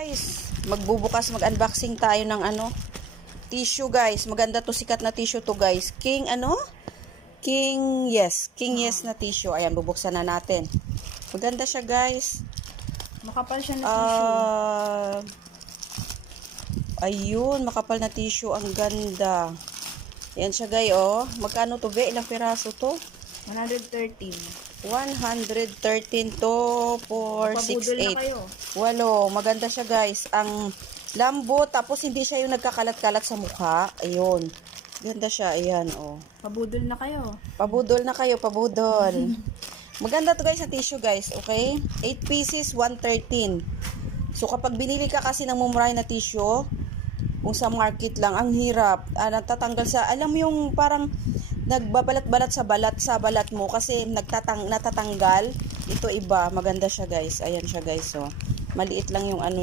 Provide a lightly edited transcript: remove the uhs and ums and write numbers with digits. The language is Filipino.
Guys, mag-unboxing tayo ng tissue guys. Maganda to, sikat na tissue to guys. King Yes na tissue. Ayan, bubuksan na natin. Maganda siya guys. Makapal siya na tissue. Ayun, makapal na tissue. Ang ganda. Ayan siya guys, oh. Magkano to be? Ilang piraso to? 113. 113 to for Mapabudol na 6.8. kayo. Walo, maganda siya guys. Ang lambot, tapos hindi siya yung nagkakalat-kalat sa mukha. Ayun. Ganda siya, ayan, oh. Pabudol na kayo. Pabudol na kayo, pabudol. Maganda to guys, ang tissue guys, okay? 8 pieces, 113. So kapag binili ka kasi ng mumurahin na tissue, kung sa market lang, ang hirap. Natatanggal sa, alam mo yung parang nagbabalat-balat sa balat mo kasi natatanggal. Ito iba, maganda siya guys. Ayan siya guys, oh. Maliit lang yung